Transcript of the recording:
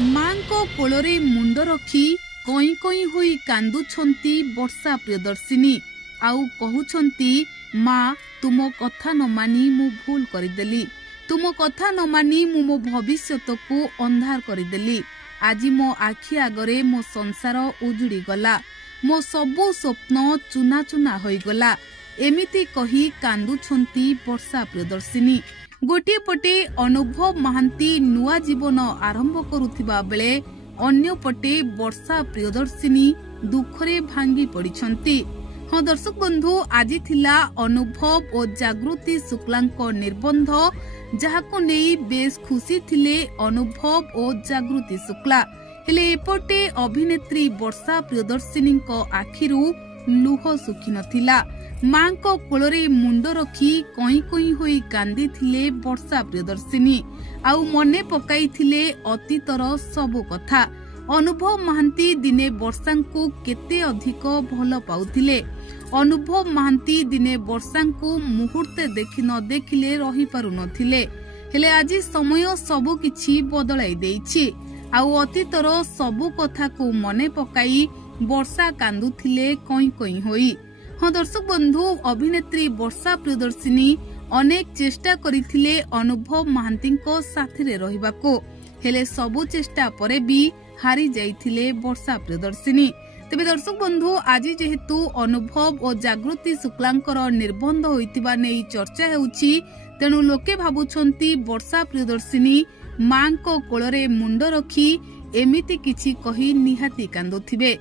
ମାଙ୍କ କୋଳରେ ମୁଣ୍ଡ ରଖି କଇଁ କଇଁ ହୋଇ କାନ୍ଦୁଛନ୍ତି ବର୍ଷା ପ୍ରିୟଦର୍ଶିନୀ। ଆଉ କହୁଛନ୍ତି, ମା ତୁମ କଥା ନ ମାନି ମୁଁ ଭୁଲ କରିଦେଲି, ତୁମ କଥା ନ ମାନି ମୁଁ ମୋ ଭବିଷ୍ୟତକୁ ଅନ୍ଧାର କରିଦେଲି। ଆଜି ମୋ ଆଖି ଆଗରେ ମୋ ସଂସାର ଉଜୁଡ଼ି ଗଲା, ମୋ ସବୁ ସ୍ୱପ୍ନ ଚୁନା ଚୁନା ହୋଇଗଲା। ଏମିତି କହି କାନ୍ଦୁଛନ୍ତି ବର୍ଷା ପ୍ରିୟଦର୍ଶିନୀ। ଗୋଟିଏ ପଟେ ଅନୁଭବ ମହାନ୍ତି ନୂଆ ଜୀବନ ଆରମ୍ଭ କରୁଥିବା ବେଳେ ଅନ୍ୟପଟେ ବର୍ଷା ପ୍ରିୟଦର୍ଶିନୀ ଦୁଃଖରେ ଭାଙ୍ଗି ପଡ଼ିଛନ୍ତି। ହଁ ଦର୍ଶକ ବନ୍ଧୁ, ଆଜି ଥିଲା ଅନୁଭବ ଓ ଜାଗୃତି ଶୁକ୍ଲାଙ୍କ ନିର୍ବନ୍ଧ, ଯାହାକୁ ନେଇ ବେଶ ଖୁସି ଥିଲେ ଅନୁଭବ ଓ ଜାଗୃତି ଶୁକ୍ଲା। ହେଲେ ଏପଟେ ଅଭିନେତ୍ରୀ ବର୍ଷା ପ୍ରିୟଦର୍ଶିନୀଙ୍କ ଆଖିରୁ ଲୁହ ଶୁଖି ନଥିଲା। ମାଙ୍କ କୋଳରେ ମୁଣ୍ଡ ରଖି କଇଁ କଇଁ ହୋଇ କାନ୍ଦିଥିଲେ ବର୍ଷା ପ୍ରିୟଦର୍ଶିନୀ। ଆଉ ମନେ ପକାଇଥିଲେ ଅତୀତର ସବୁ କଥା। ଅନୁଭବ ମହାନ୍ତି ଦିନେ ବର୍ଷାଙ୍କୁ କେତେ ଅଧିକ ଭଲ ପାଉଥିଲେ। ଅନୁଭବ ମହାନ୍ତି ଦିନେ ବର୍ଷାଙ୍କୁ ମୁହୂର୍ତ୍ତେ ଦେଖି ନ ଦେଖିଲେ ରହିପାରୁ ନଥିଲେ। ହେଲେ ଆଜି ସମୟ ସବୁ କିଛି ବଦଳାଇ ଦେଇଛି। ଆଉ ଅତୀତର ସବୁ କଥାକୁ ମନେ ପକାଇ ବର୍ଷା କାନ୍ଦୁଥିଲେ କଇଁ କଇଁ ହୋଇ। ହଁ ଦର୍ଶକ ବନ୍ଧୁ, ଅଭିନେତ୍ରୀ ବର୍ଷା ପ୍ରିୟଦର୍ଶିନୀ ଅନେକ ଚେଷ୍ଟା କରିଥିଲେ ଅନୁଭବ ମହାନ୍ତିଙ୍କ ସାଥିରେ ରହିବାକୁ। ହେଲେ ସବୁ ଚେଷ୍ଟା ପରେ ବି ହାରି ଯାଇଥିଲେ ବର୍ଷା ପ୍ରିୟଦର୍ଶିନୀ। ତେବେ ଦର୍ଶକ ବନ୍ଧୁ, ଆଜି ଯେହେତୁ ଅନୁଭବ ଓ ଜାଗୃତି ଶୁକ୍ଲାଙ୍କର ନିର୍ବନ୍ଧ ହୋଇଥିବା ନେଇ ଚର୍ଚ୍ଚା ହେଉଛି, ତେଣୁ ଲୋକେ ଭାବୁଛନ୍ତି ବର୍ଷା ପ୍ରିୟଦର୍ଶିନୀ ମାଙ୍କ କୋଳରେ ମୁଣ୍ଡ ରଖି ଏମିତି କିଛି କହି ନିହାତି କାନ୍ଦୁଥିବେ।